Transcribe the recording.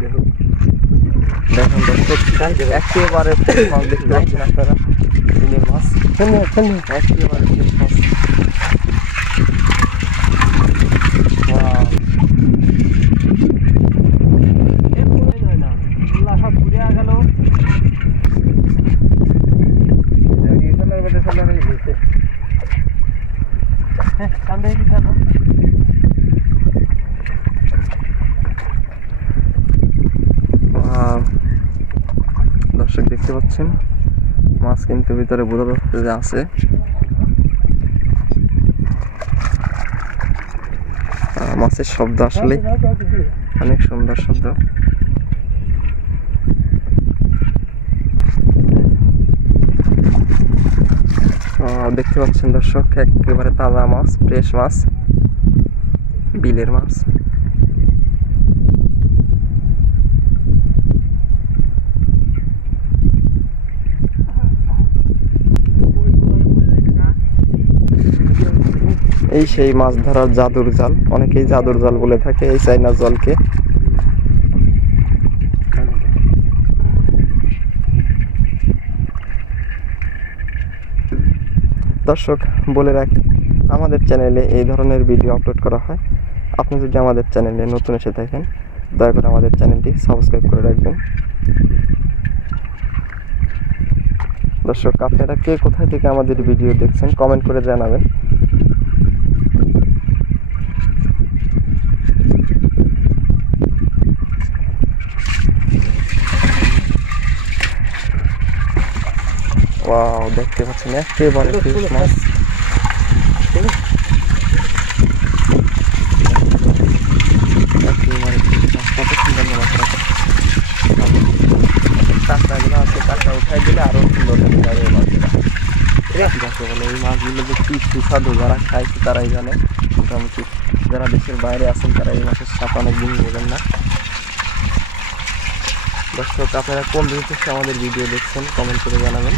দেখুন একেবারে মাছ দেখতে পাচ্ছেন আপনারা, বিলের মাছ একেবারে ফ্রেশ মাছ। দর্শক দেখতে পাচ্ছেন মাছ কিন্তু ভিতরে বোঝা যাচ্ছে যে আছে। মাছের শব্দ আসলে অনেক সুন্দর শব্দ। দেখতে পাচ্ছেন দর্শক একেবারে তাজা মাছ, ফ্রেশ মাছ, বিলের মাছ। এই সেই মাছ ধরার জাদুর জাল, অনেকেই জাদুর জাল বলে থাকে এই চাইনা জলকে। দর্শক বলে রাখি, আমাদের চ্যানেলে এই ধরনের ভিডিও আপলোড করা হয়। আপনি যদি আমাদের চ্যানেলে নতুন এসে থাকেন, দয়া করে আমাদের চ্যানেলটি সাবস্ক্রাইব করে রাখবেন। দর্শক আপনারা কে কোথায় থেকে আমাদের ভিডিও দেখছেন কমেন্ট করে জানাবেন। ওয়াও, দেখতে পাচ্ছেন একেবারে ফ্রেশ মাছ। কত সুন্দর কাঁকড়াগুলো আছে, কাঁকড়া উঠাই দিলে আরো সুন্দর দেখতে পারে এই মাছটা। যাকে বলে এই মাছগুলো যে কি সুস্বাদু, যারা খাইছে তারাই জানে। মোটামুটি যারা দেশের বাইরে আছেন তারা এই মাছের স্বাদ অনেক দিন নেবেন না। দর্শক আপনারা কোন দেশ থেকে আমাদের ভিডিও দেখছেন কমেন্ট করে জানাবেন।